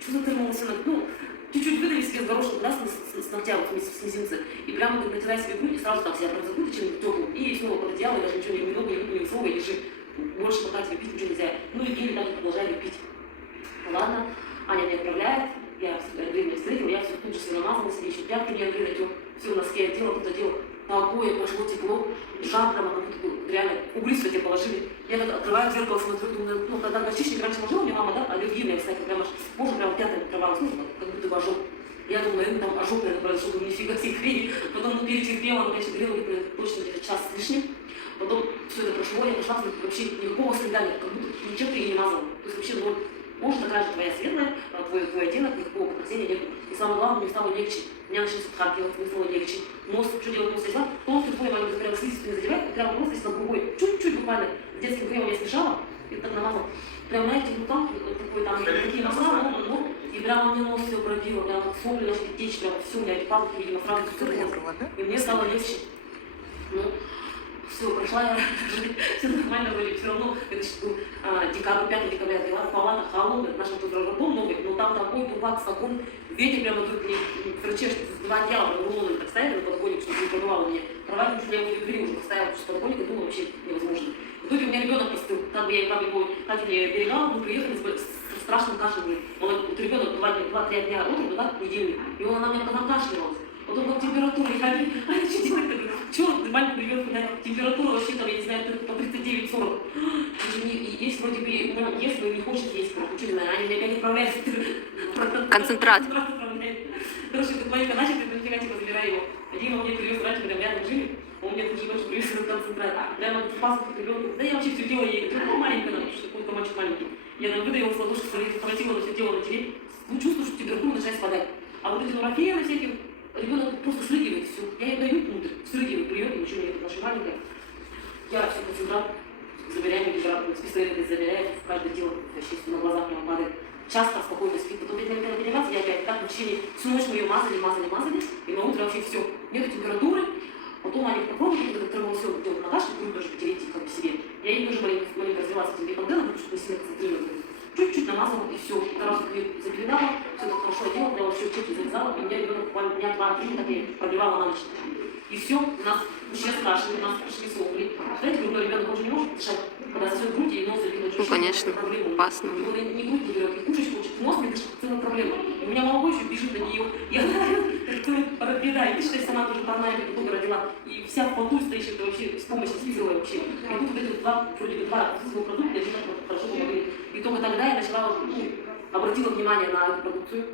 Что за термоусынок? Ну, чуть-чуть выдали себе с горошек, да, с ногтя, вот вместе с мизинца, и прямо вот натирай себе грудь, и сразу так себя прям закрути чем-нибудь теплым, и снова под одеяло, и даже ничего не много, не высовывай, и лежи. Больше пока тебе пить ничего нельзя. Ну и гель так и продолжали пить. Ладно, Аня меня отправляет, я время встретила, я все тут же все намазала себе, еще пятки не отдела, все в носке одела, тут одела, на обои пошло тепло, жар прямо как будто реально угли сюда тебе положили. Я так открываю зеркало, смотрю, думаю, ну когда горчичник раньше ложила, мне мама, да, аллергия, кстати, прямо кожа прямо пятая открывалась, ну как будто бы ожог. Я думаю, наверное, там ожог, наверное, произошел, думаю, нифига себе хрени. Потом перетерпела, конечно, грела точно где-то час с лишним. Потом все это прошло, я пошла, вообще никакого следа нет, как будто ничем ты и не мазала. То есть вообще, ну, кожа такая же твоя светлая, твой оттенок, никакого покраснения нет. И самое главное, мне стало легче. У меня начались отхаркивать, мне стало легче. Нос, что делать, нос я взяла, толстый твой маленький, прям слизистый не задевает, прям просто если на другой, чуть-чуть буквально, с детским кремом я смешала, и так намазала. Прям на этих руках, такой там, такие масла, ну, и прямо мне нос все пробило, прям как сопли начали течь, прям все, у меня эти палки, видимо, сразу все. И мне стало легче. Ну, все, прошла я, все нормально были, все равно, это был декабрь, 5 декабря, дела в палатах холодных, нашим тут рожком новый, но там такой дувак, такой ветер прямо тут не фрчешь, два одеяла, рулоны так стояли на подоконнике, чтобы не пробивало мне. Кровать ничего я в двери уже поставила, потому что подоконник, думала, вообще невозможно. В итоге у меня ребенок простыл, как бы я его берегала, мы приехали с страшным кашлем. Он ребенок 2-3 дня утром, вот так, недельный, и он на меня накашливался. Потом как температура, я что делать? Чего маленький ребенок, когда температура вообще там, я не знаю, по 39-40. Есть вроде бы, есть, но не хочет есть, что не знаю, они меня опять отправляют. Концентрат. Короче, тут маленькая начали, ты нифига типа забирай его. Дима мне привез, раньше мы там рядом жили, он мне тут же ночью привез этот концентрат. Прямо в паспорт ребенка, да я вообще все дело ей, ну маленькая, какой-то мальчик маленький. Я там выдавила с ладошки, хватила на все тело натереть, ну чувствую, что температура начинает спадать. А вот эти нурофены всякие, ребенок просто срыгивает все. Я ей даю внутрь, срыгивает, плюет, ничего нет, наша маленькая. Я все концентрат забираю, с пистолетом забираю, в каждое дело, на глазах прямо падает. Часто спокойно спит, потом я опять так в течение, всю ночь мы ее мазали, и на утро вообще все. Нету температуры, потом они попробовали, когда термоусёк делать на кашле, грудь тоже потереть как по себе. Я ей тоже маленько развела с этим биконденом, чтобы не сильно концентрировать. Чуть-чуть намазала и все. Раз запеленала, все так хорошо делала, я вообще чуть-чуть завязала, и у меня ребенок буквально дня 2-3 так я пробивала на ночь. И все, у нас уже страшно, у нас пришли сопли. Знаете, грудной ребенок уже не может дышать, когда сосет грудь и нос забил. Ну, конечно, опасно. И он не грудь не берет, и кушать хочет, нос не дышит, целая проблема. И у меня молоко еще бежит на нее. Я беда, и ты считай, сама тоже парная, как долго родила. И вся в поту стоишь, это вообще с помощью силой вообще. И тут вот эти вроде бы два продукта, я хорошо помогли. И только тогда я начала, обратила внимание на эту продукцию.